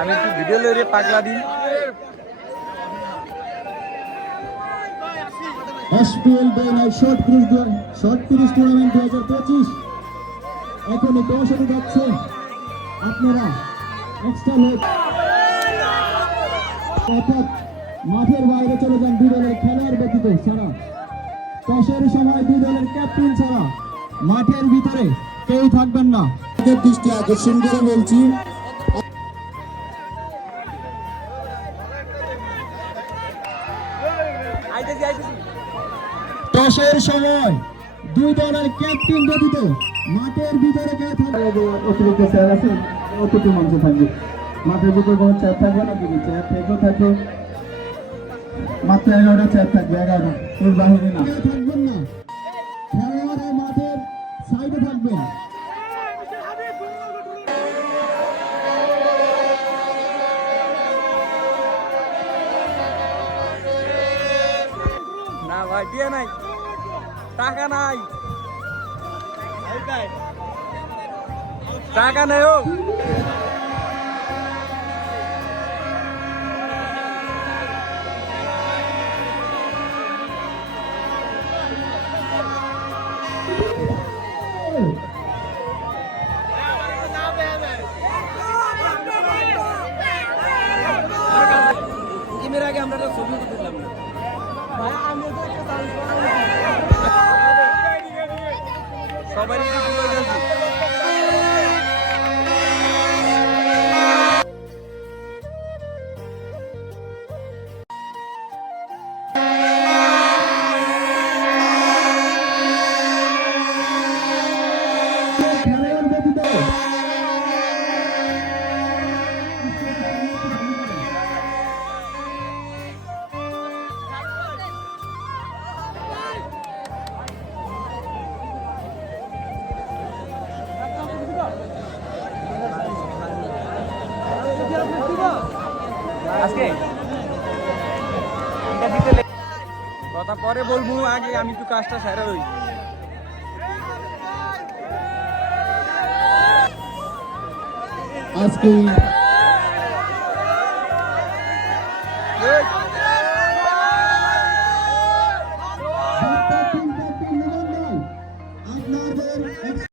আমি একটু ভিডিও লই রে পাগলা দিন। SPL Day Night Short Cruise Tournament 2025 এখন শুরু যাচ্ছে। আপনারা এক্সট্রা লোক অর্থাৎ মাঠের বাইরে চলে যান দুই দলের খেলোয়াড় ব্যতীত ছাড়া। টসের সময় দুই দলের ক্যাপ্টেন ছাড়া মাঠের ভিতরে কেউ থাকবেন না। দৃষ্টি আকর্ষণ করে বলছি, টসের সময় দুই দলের ক্যাপ্টেন ব্যতীত মাঠের ভিতরে কেউ থাকবে। অতিরিক্ত চেয়ার আছে, অতিথি মঞ্চ থাকবে। মাঠের ভিতরে কোনো চেয়ার থাকবে না, যদি চেয়ার থেকেও থাকে মাত্র 11টা চেয়ার থাকবে, 11টা, এর বাইরে না। থাকবেন না, খেলোয়াড়ের মাঠের সাইডে থাকবেন। না ভাই দিয়ে নাই, টাকা নাই, টাকা নেই। ও আগে আমরা ছবি তুললাম না। সবারই কথা পরে বলবো, আগে আমি একটু কাজটা সেরে হই। আজকে